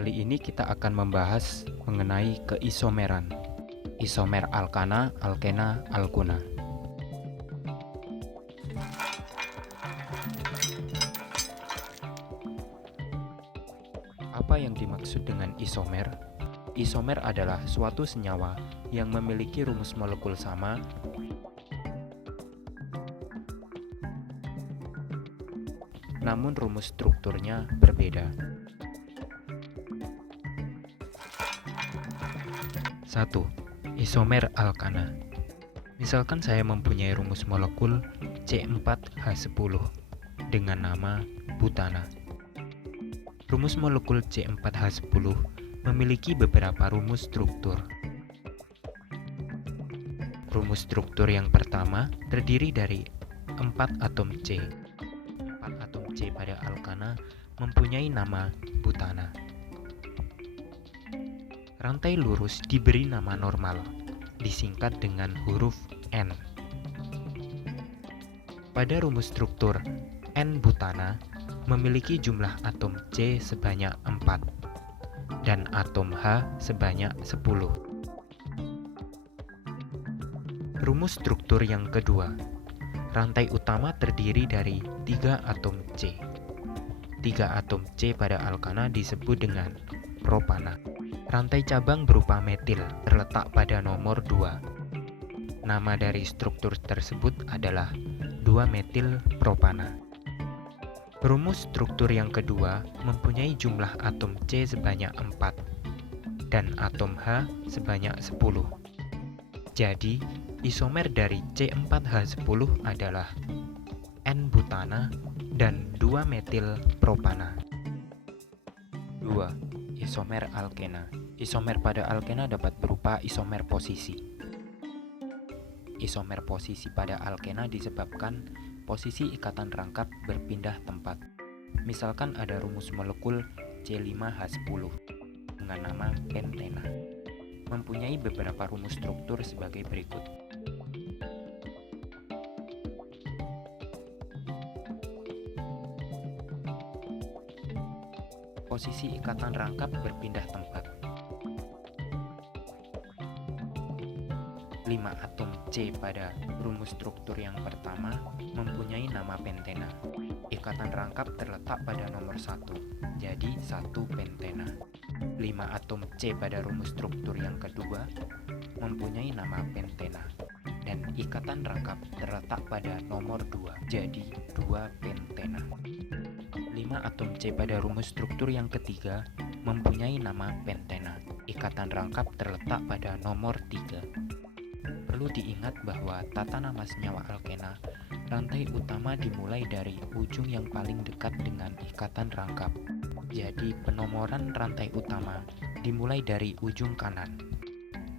Kali ini kita akan membahas mengenai keisomeran. Isomer alkana, alkena, alkuna. Apa yang dimaksud dengan isomer? Isomer adalah suatu senyawa yang memiliki rumus molekul sama namun rumus strukturnya berbeda. 1. Isomer alkana. Misalkan saya mempunyai rumus molekul C4H10 dengan nama butana. Rumus molekul C4H10 memiliki beberapa rumus struktur. Rumus struktur yang pertama terdiri dari 4 atom C. 4 atom C pada alkana mempunyai nama butana. Rantai lurus diberi nama normal, disingkat dengan huruf N. Pada rumus struktur, N-butana memiliki jumlah atom C sebanyak 4 dan atom H sebanyak 10. Rumus struktur yang kedua, rantai utama terdiri dari 3 atom C. 3 atom C pada alkana disebut dengan propana. Rantai cabang berupa metil terletak pada nomor 2. Nama dari struktur tersebut adalah 2-metil propana. Rumus struktur yang kedua mempunyai jumlah atom C sebanyak 4 dan atom H sebanyak 10. Jadi, isomer dari C4H10 adalah N-butana dan 2-metil propana. 2. Isomer alkena. Isomer pada alkena dapat berupa isomer posisi. Isomer posisi pada alkena disebabkan posisi ikatan rangkap berpindah tempat. Misalkan ada rumus molekul C5H10 dengan nama pentena. Mempunyai beberapa rumus struktur sebagai berikut. Posisi ikatan rangkap berpindah tempat. 5 atom C pada rumus struktur yang pertama mempunyai nama pentena. Ikatan rangkap terletak pada nomor 1, jadi 1 pentena. 5 atom C pada rumus struktur yang kedua mempunyai nama pentena dan ikatan rangkap terletak pada nomor 2, jadi 2 pentena. 5 atom C pada rumus struktur yang ketiga mempunyai nama pentena. Ikatan rangkap terletak pada nomor 3. Perlu diingat bahwa tata nama senyawa alkena, rantai utama dimulai dari ujung yang paling dekat dengan ikatan rangkap. Jadi penomoran rantai utama dimulai dari ujung kanan.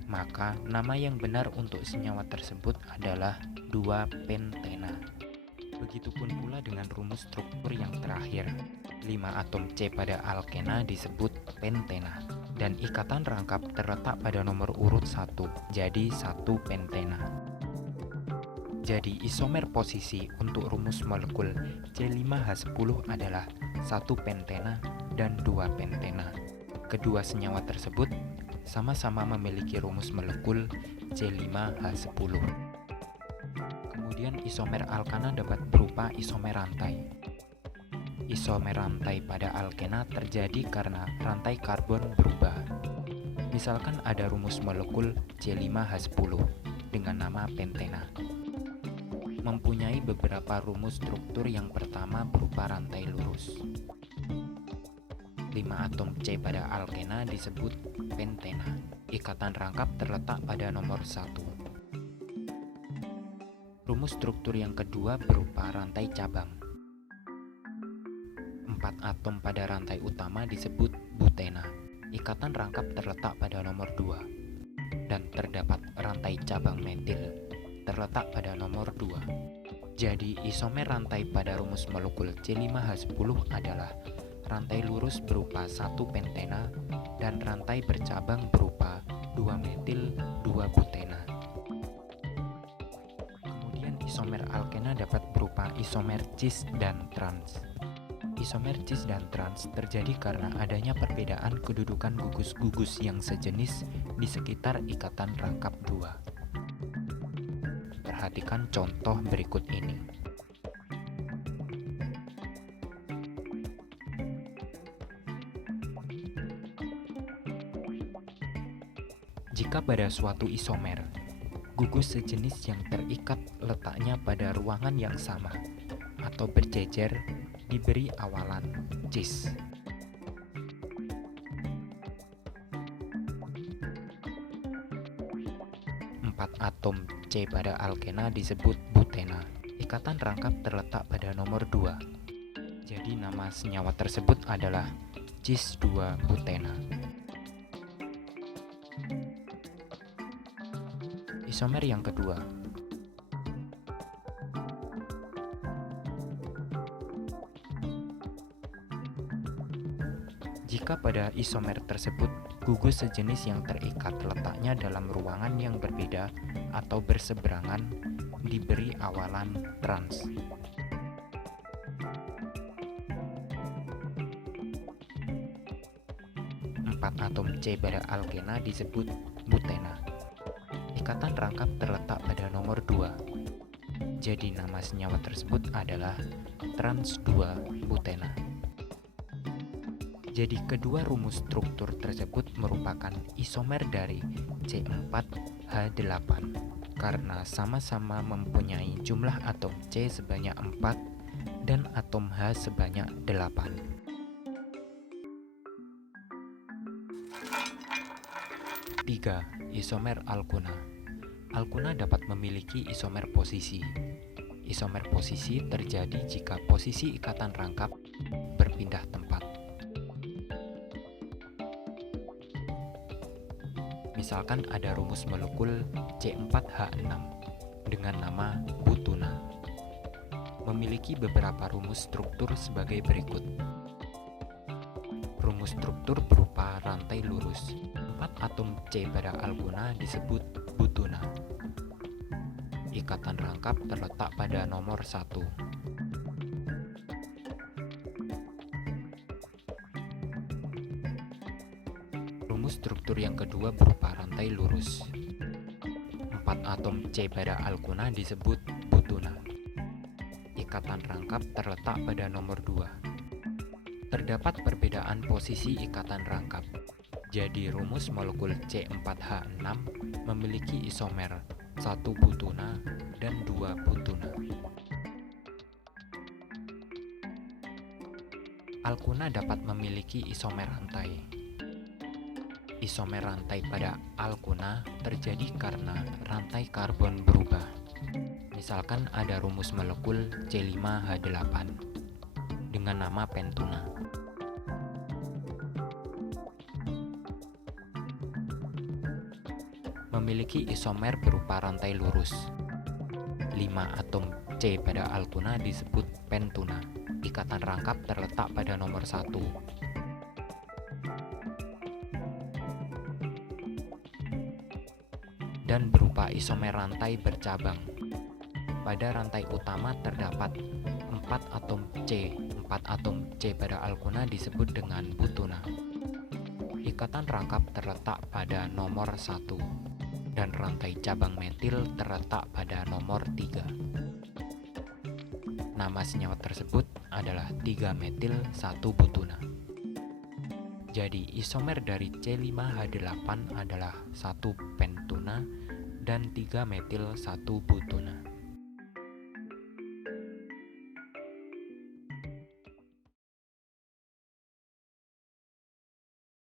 Maka nama yang benar untuk senyawa tersebut adalah 2-pentena. Begitupun pula dengan rumus struktur yang terakhir. 5 atom C pada alkena disebut pentena dan ikatan rangkap terletak pada nomor urut 1, jadi 1 pentena. Jadi isomer posisi untuk rumus molekul C5H10 adalah 1 pentena dan 2 pentena. Kedua senyawa tersebut sama-sama memiliki rumus molekul C5H10. Kemudian isomer alkana dapat berupa isomer rantai. Isomer rantai pada alkena terjadi karena rantai karbon berubah. Misalkan ada rumus molekul C5H10 dengan nama pentena. Mempunyai beberapa rumus struktur yang pertama berupa rantai lurus. 5 atom C pada alkena disebut pentena. Ikatan rangkap terletak pada nomor 1. Rumus struktur yang kedua berupa rantai cabang. 4 atom pada rantai utama disebut butena. Ikatan rangkap terletak pada nomor 2. Dan terdapat rantai cabang metil terletak pada nomor 2. Jadi isomer rantai pada rumus molekul C5H10 adalah rantai lurus berupa 1 pentena dan rantai bercabang berupa 2 metil 2 butena. Kemudian isomer alkena dapat berupa isomer cis dan trans. Isomer cis dan trans terjadi karena adanya perbedaan kedudukan gugus-gugus yang sejenis di sekitar ikatan rangkap 2. Perhatikan contoh berikut ini. Jika pada suatu isomer, gugus sejenis yang terikat letaknya pada ruangan yang sama atau berjejer diberi awalan cis. Empat atom C pada alkena disebut butena. Ikatan rangkap terletak pada nomor 2. Jadi nama senyawa tersebut adalah cis 2 butena. Isomer yang kedua. Jika pada isomer tersebut gugus sejenis yang terikat letaknya dalam ruangan yang berbeda atau berseberangan diberi awalan trans. Empat atom C pada alkena disebut butena. Ikatan rangkap terletak pada nomor 2. Jadi nama senyawa tersebut adalah trans 2 butena. Jadi kedua rumus struktur tersebut merupakan isomer dari C4H8 karena sama-sama mempunyai jumlah atom C sebanyak 4 dan atom H sebanyak 8. Tiga, isomer alkuna. Alkuna dapat memiliki isomer posisi. Isomer posisi terjadi jika posisi ikatan rangkap berpindah tempat. Misalkan ada rumus molekul C4H6 dengan nama butuna. Memiliki beberapa rumus struktur sebagai berikut. Rumus struktur berupa rantai lurus. 4 atom C pada alkuna disebut butuna. Ikatan rangkap terletak pada nomor 1. Rumus struktur yang kedua berupa rantai lurus. 4 atom C pada alkuna disebut butuna. Ikatan rangkap terletak pada nomor 2. Terdapat perbedaan posisi ikatan rangkap. Jadi rumus molekul C4H6 memiliki isomer 1 butuna dan 2 butuna. Alkuna dapat memiliki isomer rantai. Isomer rantai pada alkuna terjadi karena rantai karbon berubah. Misalkan ada rumus molekul C5H8 dengan nama pentuna. Memiliki isomer berupa rantai lurus. 5 atom C pada alkuna disebut pentuna. Ikatan rangkap terletak pada nomor 1. Dan berupa isomer rantai bercabang. Pada rantai utama terdapat 4 atom C. 4 atom C pada alkuna disebut dengan butuna. Ikatan rangkap terletak pada nomor 1. Dan rantai cabang metil terletak pada nomor 3. Nama senyawa tersebut adalah 3-metil 1 butuna. Jadi isomer dari C5H8 adalah 1 pentuna dan 3-metil 1 butuna.